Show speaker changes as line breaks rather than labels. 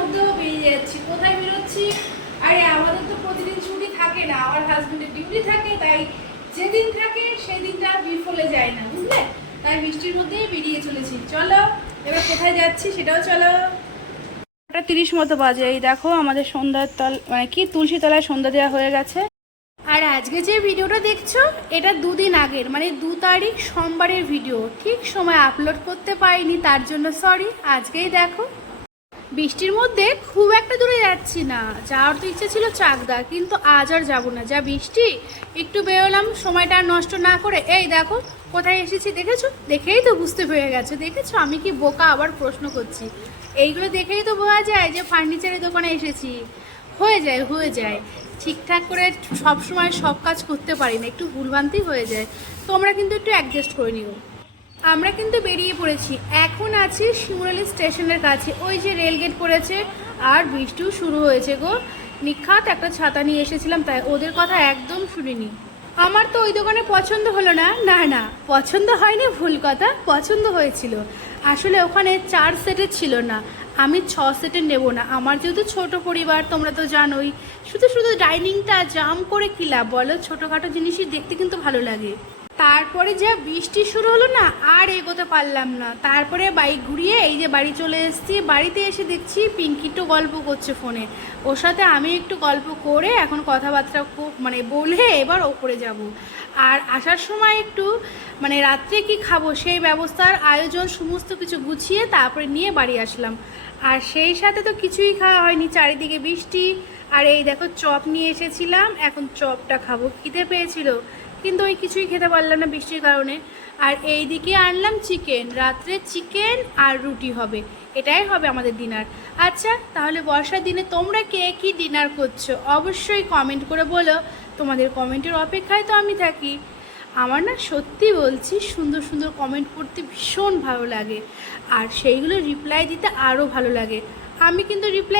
মধ্যেও বেরিয়ে যাচ্ছি। কোথায় বেরোচ্ছি? আরে, আমাদের তো প্রতিদিন ছুটি থাকে না। আমার হাজবেন্ডের ডিউটি থাকে, তাই যেদিন থাকে সেদিনটা বিফলে যায় না, বুঝলে? তাই বৃষ্টির মধ্যেই বেরিয়ে চলেছি। চলো, এবার কোথায় যাচ্ছি সেটাও চলো। ওটা তিরিশ মতো বাজে। এই দেখো, আমাদের সন্ধ্যার তল মানে কি, তুলসী তলায় সন্ধ্যা দেওয়া হয়ে গেছে। আর আজকে যে ভিডিওটা দেখছ, এটা দুদিন আগের মানে দু তারিখ সোমবারের ভিডিও। ঠিক সময় আপলোড করতে পারিনি, তার জন্য সরি আজকেই দেখো। বৃষ্টির মধ্যে খুব একটা দূরে যাচ্ছি না। যাওয়ার তো ইচ্ছে ছিল চাকদা, কিন্তু আজ আর যাব না। যা বৃষ্টি, একটু বেরোলাম, সময়টা নষ্ট না করে। এই দেখো, কোথায় এসেছি দেখেছ? দেখেই তো বুঝতে পেরে গেছো। দেখেছ? আমি কি বোকা আবার প্রশ্ন করছি? এইগুলো দেখেই তো বোঝা যায় যে ফার্নিচারের দোকানে এসেছি। হয়ে যায় হয়ে যায়। ঠিকঠাক করে সব সময় সব কাজ করতে পারি না। একটু ভুলভ্রান্তি হয়ে যায়। তোমরা কিন্তু একটু অ্যাডজাস্ট করে নিও। আমরা কিন্তু বেরিয়ে পড়েছি। এখন আছি শিমুরালি স্টেশনের কাছে। ওই যে রেলগেট পড়েছে আর বৃষ্টিও শুরু হয়েছে গো। নিখাত একটা ছাতা নিয়ে এসেছিলাম, তাই ওদের কথা একদম শুনিনি। আমার তো ওই দোকানে পছন্দ হলো না। না না, পছন্দ হয়নি, ভুল কথা, পছন্দ হয়েছিল। আসলে ওখানে চার সেটের ছিল না। আমি ছ সেটের নেব না। আমার যেহেতু ছোট পরিবার, তোমরা তো জানোই। শুধু শুধু ডাইনিংটা জাম করে কি লাভ বলো? ছোটোখাটো জিনিসই দেখতে কিন্তু ভালো লাগে। তারপরে যা বৃষ্টি শুরু হলো না, আর এগোতে পারলাম না। তারপরে বাইক ঘুরিয়ে এই যে বাড়ি চলে এসেছি, বাড়িতে এসে দেখছি পিঙ্কি একটু গল্প করছে ফোনে। ওর সাথে আমি একটু গল্প করে এখন কথাবার্তা মানে বলে এবার ওপরে যাব। আর আসার সময় একটু মানে রাত্রে কি খাব সেই ব্যবস্থার আয়োজন সমস্ত কিছু গুছিয়ে তারপরে নিয়ে বাড়ি আসলাম। আর সেই সাথে তো কিছুই খাওয়া হয়নি, চারিদিকে বৃষ্টি। আর এই দেখো চপ নিয়ে এসেছিলাম, এখন চপটা খাব। খিদে পেয়েছিল। কিন্তু ওই কিছুই খেতে পারলাম না বৃষ্টির কারণে। আর এই দিকে আনলাম চিকেন রাত্রে চিকেন আর রুটি হবে। এটাই হবে আমাদের ডিনার আচ্ছা তাহলে বর্ষার দিনে তোমরা কে কি ডিনার করছ? অবশ্যই কমেন্ট করে বলো। তোমাদের কমেন্টের অপেক্ষায় তো আমি থাকি। আমার না সত্যি বলছি, সুন্দর সুন্দর কমেন্ট করতে ভীষণ ভালো লাগে। আর সেইগুলো রিপ্লাই দিতে আরও ভালো লাগে। আমি কিন্তু রিপ্লাই